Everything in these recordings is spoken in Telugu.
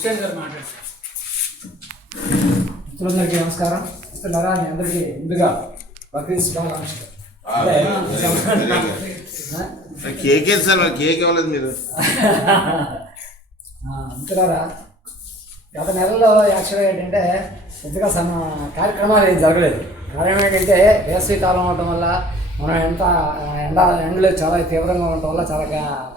హుస్సేన్ గారు మాట్లాడతారు. మిత్రులందరికీ నమస్కారం. మిత్రులారా మీ అందరికీ ముందుగా బక్రీద్ శుభాకాంక్షలు? కేక్ మరి కేక్ ఇవ్వలేదు మీరు. ఆ, మిత్రులారా గత నెలలో యాక్చువల్గా ఏంటంటే పెద్దగా సమ కార్యక్రమాలు ఏం జరగలేదు. కారణం ఏంటంటే వేసవి కాలం అవడం వల్ల మనం ఎంత ఎండ ఎండలు చాలా తీవ్రంగా ఉండటం వల్ల చాలా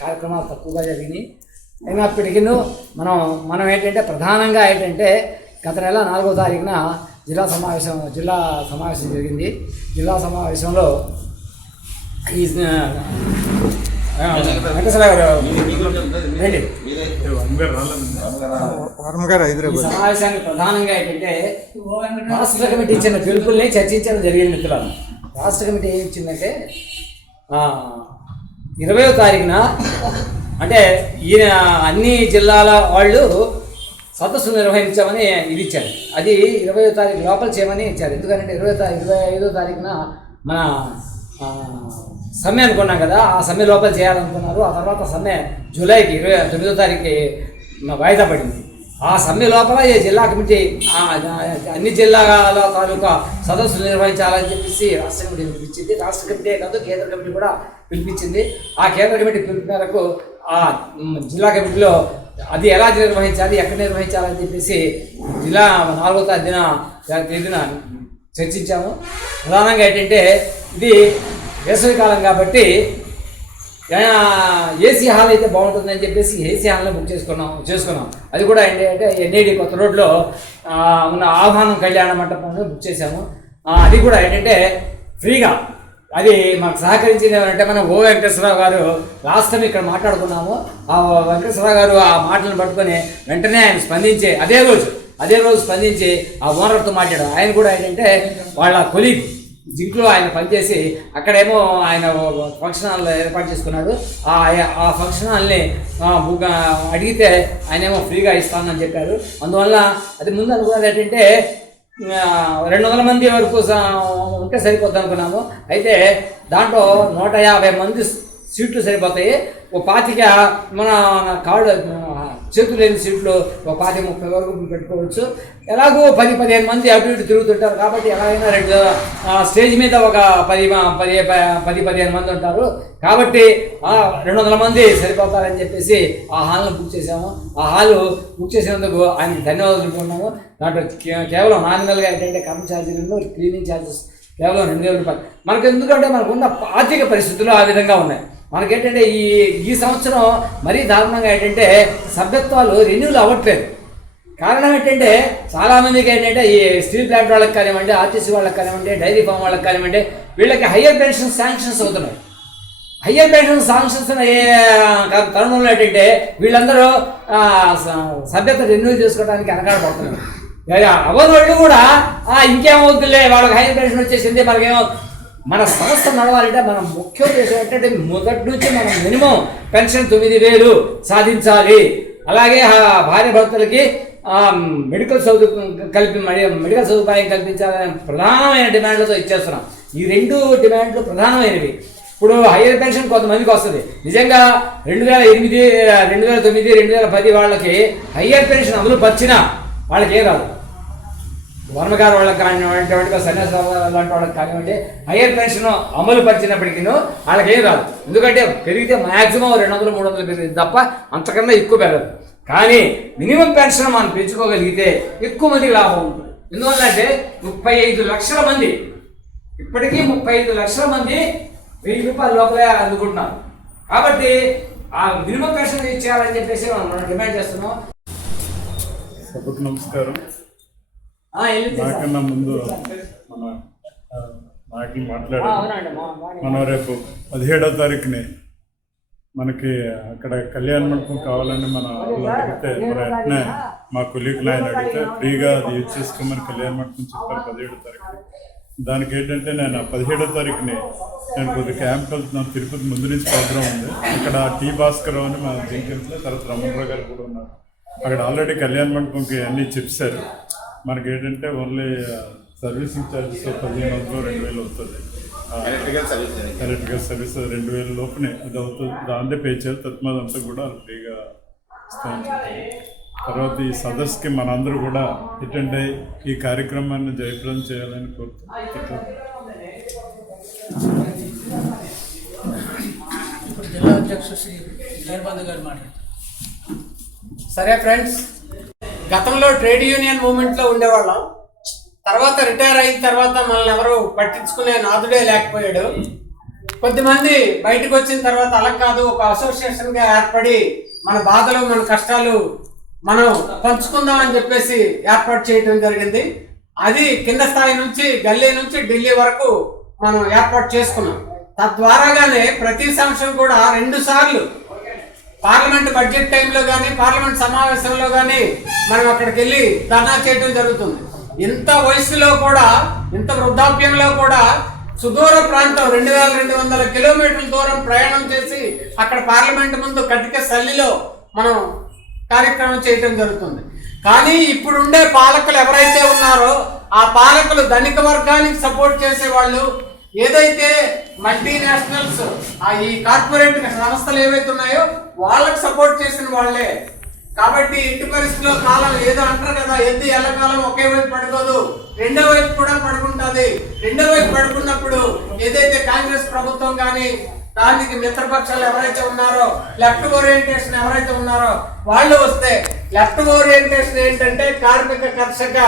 కార్యక్రమాలు తక్కువగా జరిగినాయి. అయినప్పటికీ మనం మనం ఏంటంటే ప్రధానంగా ఏంటంటే గత నెల నాలుగో తారీఖున జిల్లా సమావేశం జిల్లా సమావేశం జరిగింది. జిల్లా సమావేశంలో ఈ వెంకటేశ్వర గారు రండి. సమావేశానికి ప్రధానంగా ఏంటంటే రాష్ట్ర కమిటీ ఇచ్చిన పిలుపుల్ని చర్చించడం జరిగింది మిత్రులను రాష్ట్ర కమిటీ ఏం ఇచ్చిందంటే ఇరవయో తారీఖున అంటే ఈయన అన్ని జిల్లాల వాళ్ళు సదస్సు నిర్వహించామని ఇది ఇచ్చారు. అది ఇరవై తారీఖు లోపల చేయమని ఇచ్చారు. ఎందుకంటే ఇరవై తారీఖు ఇరవై ఐదో తారీఖున మన సమ్మె అనుకున్నాం కదా ఆ సమ్మె లోపల చేయాలనుకున్నారు. ఆ తర్వాత సమ్మె జూలైకి ఇరవై తొమ్మిదో తారీఖుకి వాయిదా పడింది. ఆ సమ్మె లోపల ఈ జిల్లా కమిటీ అన్ని జిల్లాల తాలూకా సదస్సులు నిర్వహించాలని చెప్పేసి రాష్ట్ర కమిటీ పిలిపించింది. రాష్ట్ర కమిటీ కాదు కేంద్ర కమిటీ కూడా పిలిపించింది. ఆ కేంద్ర కమిటీ పిలుపు మేరకు ఆ జిల్లా కమిటీలో అది ఎలా నిర్వహించాలి ఎక్కడ నిర్వహించాలని చెప్పేసి జిల్లా నాలుగో తేదీన తేదీన చర్చించాము. ప్రధానంగా ఏంటంటే ఇది వేసవికాలం కాబట్టి ఏసీ హాల్ అయితే బాగుంటుందని చెప్పేసి ఏసీ హాల్ని బుక్ చేసుకున్నాం చేసుకున్నాం. అది కూడా ఏంటంటే ఎన్ఏడి కొత్త రోడ్లో ఉన్న ఆహ్వానం కళ్యాణ మంటపంలో బుక్ చేశాము. అది కూడా ఏంటంటే ఫ్రీగా అది మాకు సహకరించింది ఏమంటే మనం ఓ వెంకటేశ్వరరావు గారు. లాస్ట్ టైం ఇక్కడ మాట్లాడుకున్నాము. ఆ వెంకటేశ్వరరావు గారు ఆ మాటలను పట్టుకొని వెంటనే ఆయన స్పందించి అదే రోజు అదే రోజు స్పందించి ఆ ఓనర్తో మాట్లాడారు. ఆయన కూడా ఏంటంటే వాళ్ళ కొలీగ్ జింక్లో ఆయన పనిచేసి అక్కడేమో ఆయన ఫంక్షన్ హాల్ ఏర్పాటు చేసుకున్నాడు. ఆ ఆ ఫంక్షన్ హాల్ని ఆ, అడిగితే ఆయనేమో ఫ్రీగా ఇస్తానని చెప్పారు. అందువల్ల అది ముందు అనుకున్నది ఏంటంటే రెండు వందల మంది వరకు ఉంటే సరిపోద్ది అనుకున్నాము. అయితే దాంట్లో నూట యాభై మంది సీట్లు సరిపోతాయి. ఓ పాతిక మన కాళ్ళు చేతులు లేని సీట్లు ఒక పాతి ముప్పై వరకు పెట్టుకోవచ్చు. ఎలాగో పది పదిహేను మంది అటు ఇటు తిరుగుతుంటారు కాబట్టి ఎలాగైనా రెండు స్టేజ్ మీద ఒక పది పది ప- పది పదిహేను మంది ఉంటారు. కాబట్టి రెండు వందల మంది సరిపోతారని చెప్పేసి ఆ హాల్ను బుక్ చేసాము ఆ హాల్ బుక్ చేసినందుకు ఆయనకి ధన్యవాదాలు చెప్పుకున్నాము దాంట్లో కేవలం నామినల్గా ఏంటంటే కరెంట్ ఛార్జీలు క్లీనింగ్ ఛార్జెస్ కేవలం రెండు వేల రూపాయలు. మనకు ఎందుకంటే మనకున్న ఆర్థిక పరిస్థితులు ఆ విధంగా ఉన్నాయి. మనకేంటంటే ఈ ఈ సంవత్సరం మరీ దారుణంగా ఏంటంటే సభ్యత్వాలు రెన్యూలు అవ్వట్లేదు. కారణం ఏంటంటే చాలామందికి ఏంటంటే ఈ స్టీల్ ప్లాంట్ వాళ్ళకి కానివ్వండి ఆర్టీసీ వాళ్ళకి కానివ్వండి డైరీ ఫామ్ వాళ్ళకి కానివ్వండి వీళ్ళకి హయ్యర్ పెన్షన్ శాంక్షన్స్ అవుతున్నాయి. హయ్యర్ పెన్షన్ శాంక్షన్స్ అయ్యే తరుణంలో ఏంటంటే వీళ్ళందరూ సభ్యత రెన్యూ చేసుకోవడానికి వెనకాడబడుతున్నారు పడుతున్నారు. అవ్వని వాళ్ళు కూడా ఇంకేమవుతుందిలే వాళ్ళకి హైయర్ పెన్షన్ వచ్చేసింది మనకేమో మన సంస్థ నడవాలంటే మన ముఖ్య ఉద్దేశం ఏంటంటే మొదటి నుంచి మనం మినిమం పెన్షన్ తొమ్మిది వేలు సాధించాలి. అలాగే ఆ భార్య భర్తలకి మెడికల్ సౌకర్యం కల్పి మెడికల్ సదుపాయం కల్పించాలనే ప్రధానమైన డిమాండ్లతో ఇచ్చేస్తున్నాం. ఈ రెండు డిమాండ్లు ప్రధానమైనవి. ఇప్పుడు హయ్యర్ పెన్షన్ కొంతమందికి వస్తుంది. నిజంగా రెండు వేల ఎనిమిది రెండు వేల తొమ్మిది రెండు వేల పది వాళ్ళకి హయ్యర్ పెన్షన్ అమలు పరిచినా వాళ్ళకి ఏం రాదు. వర్మగారు వాళ్ళకి కానివ్వండి సన్యాస లాంటి వాళ్ళకి కానివ్వండి హయ్యర్ పెన్షన్ అమలు పరిచినప్పటికీ వాళ్ళకి ఏం రాదు. ఎందుకంటే పెరిగితే మాక్సిమం రెండు వందలు మూడు వందలు పెరిగింది తప్ప అంతకన్నా ఎక్కువ పెరగదు. కానీ మినిమం పెన్షన్ మనం పెంచుకోగలిగితే ఎక్కువ మంది లాభం ఉంటుంది. ఎందువల్ల అంటే ముప్పై ఐదు లక్షల మంది ఇప్పటికీ ముప్పై ఐదు లక్షల మంది వెయ్యి రూపాయల లోపలే అందుకుంటున్నారు. కాబట్టి ఆ మినిమం పెన్షన్ ఇచ్చేయాలని చెప్పేసి మనం మనం డిమాండ్ చేస్తున్నాం. సభకు నమస్కారం. నాకన్నా ముందు మన ఆ, మాట్లాడారు మనం రేపు పదిహేడో తారీఖుని మనకి అక్కడ కళ్యాణ మండపం కావాలని మన వాళ్ళు అడిగితే మరి వెంటనే మా కొలీగులు ఆయన అడిగితే ఫ్రీగా అది యూజ్ చేసుకోమని కళ్యాణ మండపం చెప్పారు పదిహేడో తారీఖు దానికి ఏంటంటే నేను పదిహేడో తారీఖుని నేను కొద్ది క్యాంప్ వెళ్తున్నాను తిరుపతి ముందు నుంచి ప్రోగ్రామ్ ఉంది. అక్కడ టీ భాస్కర్ అని మా జింకెంట్లో తర్వాత రమణరావు గారు కూడా ఉన్నారు. అక్కడ ఆల్రెడీ కళ్యాణ మండపంకి అన్నీ చెప్పారు. మనకి ఏంటంటే ఓన్లీ సర్వీసింగ్ ఛార్జెస్ పదిహేను వందలు రెండు వేలు అవుతుంది. ఎలక్ట్రికల్ సర్వీస్ ఎలక్ట్రికల్ సర్వీస్ రెండు వేల లోపునే అది అవుతుంది. దాందే పే చేయాలి తత్మాదంతా కూడా ఫ్రీగా చెప్పారు తర్వాత ఈ సదస్సుకి మనందరూ కూడా అటెండ్ అయ్యి ఈ కార్యక్రమాన్ని జయప్రదం చేయాలని కోరుతున్నాను ఇప్పుడు జిల్లా అధ్యక్షుడు శ్రీ వీరభద్ర గారు మాట్లాడతారు. సరే ఫ్రెండ్స్ గతంలో ట్రేడ్ యూనియన్ మూమెంట్లో ఉండేవాళ్ళం. తర్వాత రిటైర్ అయిన తర్వాత మనల్ని ఎవరు పట్టించుకునే నాదుడే లేకపోయాడు. కొద్దిమంది బయటకు వచ్చిన తర్వాత అలా కాదు ఒక అసోసియేషన్గా ఏర్పడి మన బాధలు మన కష్టాలు మనం పంచుకుందాం అని చెప్పేసి ఏర్పాటు చేయడం జరిగింది. అది కింద స్థాయి నుంచి గల్లీ నుంచి ఢిల్లీ వరకు మనం ఏర్పాటు చేసుకున్నాం. తద్వారాగానే ప్రతి సంవత్సరం కూడా రెండు సార్లు పార్లమెంట్ బడ్జెట్ టైంలో కానీ పార్లమెంట్ సమావేశంలో కానీ మనం అక్కడికి వెళ్ళి ధర్నా చేయడం జరుగుతుంది. ఇంత వయసులో కూడా ఇంత వృద్ధాప్యంలో కూడా సుదూర ప్రాంతం రెండు వేల రెండు వందల కిలోమీటర్ల దూరం ప్రయాణం చేసి అక్కడ పార్లమెంట్ ముందు కటిక సల్లిలో మనం కార్యక్రమం చేయటం జరుగుతుంది. కానీ ఇప్పుడుండే పాలకులు ఎవరైతే ఉన్నారో ఆ పాలకులు ధనిక వర్గానికి సపోర్ట్ చేసే వాళ్ళు ఏదైతే మల్టీనేషనల్స్ ఆ ఈ కార్పొరేట్ సంస్థలు ఏవైతే ఉన్నాయో వాళ్ళకి సపోర్ట్ చేసిన వాళ్ళే. కాబట్టి ఇంటి పరిస్థితిలో కాలం ఏదో అంటారు కదా ఎద్దు ఎల్లకాలం ఒకే వైపు పడుకోదు రెండో వైపు కూడా పడుకుంటుంది. రెండో వైపు పడుకున్నప్పుడు ఏదైతే కాంగ్రెస్ ప్రభుత్వం కానీ దానికి మిత్రపక్షాలు ఎవరైతే ఉన్నారో లెఫ్ట్ ఓరియంటేషన్ ఎవరైతే ఉన్నారో వాళ్ళు వస్తే లెఫ్ట్ ఓరియంటేషన్ ఏంటంటే కార్మిక కర్షక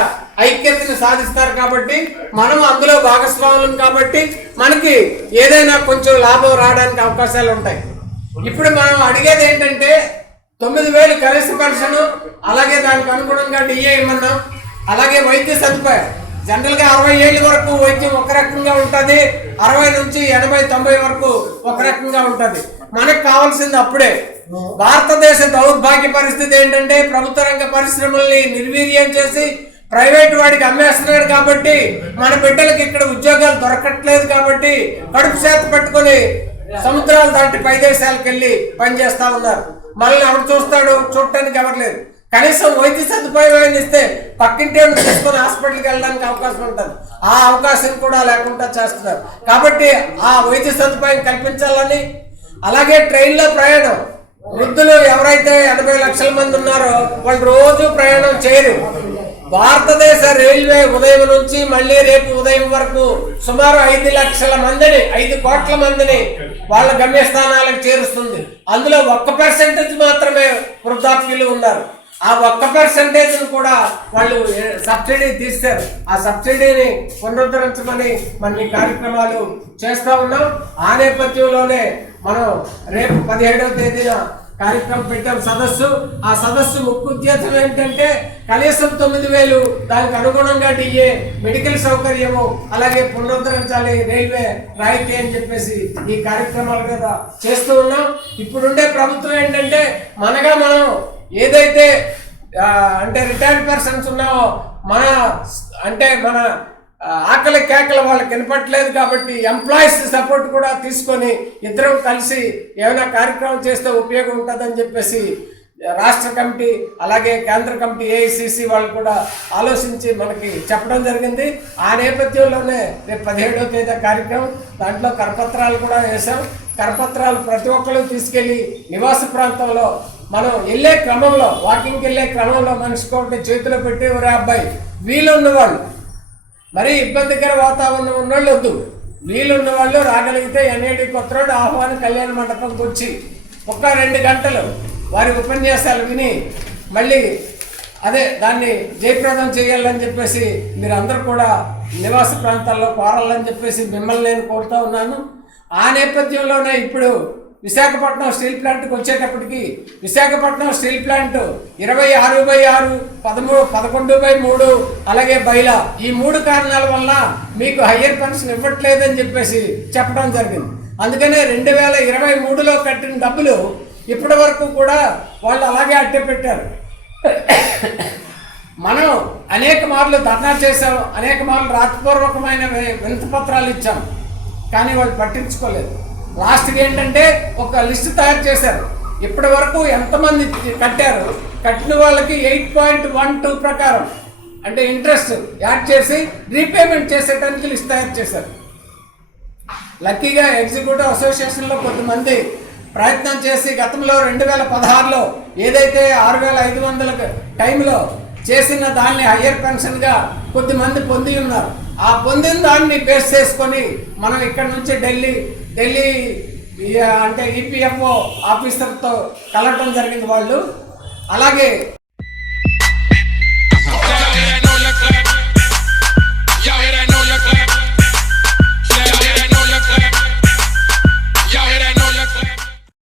ఐక్యతను సాధిస్తారు కాబట్టి మనం అందులో భాగస్వాములం కాబట్టి మనకి ఏదైనా కొంచెం లాభం రావడానికి అవకాశాలు ఉంటాయి. ఇప్పుడు మనం అడిగేది ఏంటంటే తొమ్మిది వేలు కనీస పెన్షన్ అలాగే దానికి అనుగుణంగా డిఏ ఇమ్మన్నాం అలాగే వైద్య సదుపాయం. జనరల్గా అరవై ఏళ్ళ వరకు వైద్యం ఒక రకంగా ఉంటుంది అరవై నుంచి ఎనభై తొంభై వరకు ఒక రకంగా ఉంటుంది. మనకు కావాల్సింది అప్పుడే. భారతదేశ దౌర్భాగ్య పరిస్థితి ఏంటంటే ప్రభుత్వ రంగ పరిశ్రమల్ని నిర్వీర్యం చేసి ప్రైవేట్ వాడికి అమ్మేస్తున్నాడు కాబట్టి మన బిడ్డలకి ఇక్కడ ఉద్యోగాలు దొరకట్లేదు కాబట్టి కడుపు చేత పట్టుకొని సముద్రాలు దాటి పై దేశాలకు వెళ్ళి పనిచేస్తా ఉన్నారు. మళ్ళీ ఎవరు చూస్తాడు? చూడటానికి ఎవరు లేదు కనీసం వైద్య సదుపాయం ఇస్తే పక్కింటి తీసుకొని హాస్పిటల్కి వెళ్ళడానికి అవకాశం ఉంటుంది. ఆ అవకాశం కూడా లేకుండా చేస్తున్నారు. కాబట్టి ఆ వైద్య సదుపాయం కల్పించాలని అలాగే ట్రైన్లో ప్రయాణం. వృద్ధులు ఎవరైతే ఎనభై లక్షల మంది ఉన్నారో వాళ్ళు రోజు ప్రయాణం చేయరు. భారతదేశ రైల్వే ఉదయం నుంచి మళ్ళీ రేపు ఉదయం వరకు సుమారు ఐదు లక్షల మందిని ఐదు కోట్ల మందిని వాళ్ళ గమ్యస్థానాలకు చేరుస్తుంది. అందులో ఒక్క పర్సెంటేజ్ మాత్రమే వృద్ధాప్యులు ఉన్నారు. ఆ ఒక్క పర్సంటేజ్ కూడా వాళ్ళు సబ్సిడీ తీస్తారు. ఆ సబ్సిడీని పునరుద్ధరించమని మనం ఈ కార్యక్రమాలు చేస్తూ ఉన్నాం. ఆ నేపథ్యంలోనే మనం రేపు పదిహేడవ తేదీన కార్యక్రమం పెట్టాం సదస్సు. ఆ సదస్సు ముఖ్య ఉద్దేశం ఏంటంటే కనీసం తొమ్మిది వేలు దానికి అనుగుణంగా డిఏ మెడికల్ సౌకర్యము అలాగే పునరుద్ధరించాలి రైల్వే రాయితీ అని చెప్పేసి ఈ కార్యక్రమాల మీద చేస్తూ ఉన్నాం. ఇప్పుడుండే ప్రభుత్వం ఏంటంటే మనగా మనం ఏదైతే అంటే రిటైర్డ్ పర్సన్స్ ఉన్నామో మన అంటే మన ఆకలి కేకలు వాళ్ళకి వినపట్లేదు కాబట్టి ఎంప్లాయీస్ సపోర్ట్ కూడా తీసుకొని ఇద్దరం కలిసి ఏమైనా కార్యక్రమం చేస్తే ఉపయోగం ఉంటుందని చెప్పేసి రాష్ట్ర కమిటీ అలాగే కేంద్ర కమిటీ ఏఐసిసి వాళ్ళు కూడా ఆలోచించి మనకి చెప్పడం జరిగింది. ఆ నేపథ్యంలోనే రేపు పదిహేడవ తేదీ కార్యక్రమం. దాంట్లో కరపత్రాలు కూడా వేసాం కరపత్రాలు ప్రతి ఒక్కరు తీసుకెళ్ళి నివాస ప్రాంతంలో మనం వెళ్ళే క్రమంలో వాకింగ్కి వెళ్ళే క్రమంలో మనిషికి చేతిలో పెట్టి ఒరే అబ్బాయి వీలున్న వాళ్ళు మరీ ఇబ్బందికర వాతావరణం ఉన్నోళ్ళు వద్దు. వీలున్న వాళ్ళు రాగలిగితే ఎన్ఐడి కొత్త రోడ్డు ఆహ్వాన కళ్యాణ మండపంకి వచ్చి ఒక రెండు గంటలు వారి ఉపన్యాసాలు విని మళ్ళీ అదే దాన్ని జయప్రదం చేయాలని చెప్పేసి మీరందరూ కూడా నివాస ప్రాంతాల్లో కోరాలని చెప్పేసి మిమ్మల్ని నేను కోరుతా ఉన్నాను. ఆ నేపథ్యంలోనే ఇప్పుడు విశాఖపట్నం స్టీల్ ప్లాంట్కి వచ్చేటప్పటికి విశాఖపట్నం స్టీల్ ప్లాంట్ ఇరవై ఆరు బై ఆరు పదమూడు పదకొండు బై మూడు అలాగే బైలా. ఈ మూడు కారణాల వల్ల మీకు హయ్యర్ పెన్షన్ ఇవ్వట్లేదని చెప్పేసి చెప్పడం జరిగింది. అందుకనే రెండు వేల ఇరవై మూడులో కట్టిన డబ్బులు ఇప్పటి వరకు కూడా వాళ్ళు అలాగే అట్టే పెట్టారు. మనం అనేక మార్లు ధర్నా చేశాం అనేక మార్లు రాతపూర్వకమైన వినతి పత్రాలు ఇచ్చాం కానీ వాళ్ళు పట్టించుకోలేదు. లాస్ట్కి ఏంటంటే ఒక లిస్ట్ తయారు చేశారు. ఇప్పటి వరకు ఎంతమంది కట్టారు? కట్టిన వాళ్ళకి ఎయిట్ పాయింట్ వన్ టూ ప్రకారం. అంటే ఇంట్రెస్ట్ యాడ్ చేసి రీపేమెంట్ చేసేటానికి లిస్ట్ తయారు చేశారు. లక్కీగా ఎగ్జిక్యూటివ్ అసోసియేషన్లో కొంతమంది ప్రయత్నం చేసి గతంలో రెండు వేల పదహారులో ఏదైతే ఆరు వేల ఐదు వందల టైంలో చేసిన దాన్ని హయ్యర్ పెన్షన్గా కొద్దిమంది పొంది ఉన్నారు. ఆ పొందిన దాన్ని బేస్ చేసుకొని మనం ఇక్కడ నుంచి ఢిల్లీ ఢిల్లీ అంటే ఈపీఎఫ్ఓ ఆఫీసర్తో కలవటం జరిగింది వాళ్ళు. అలాగే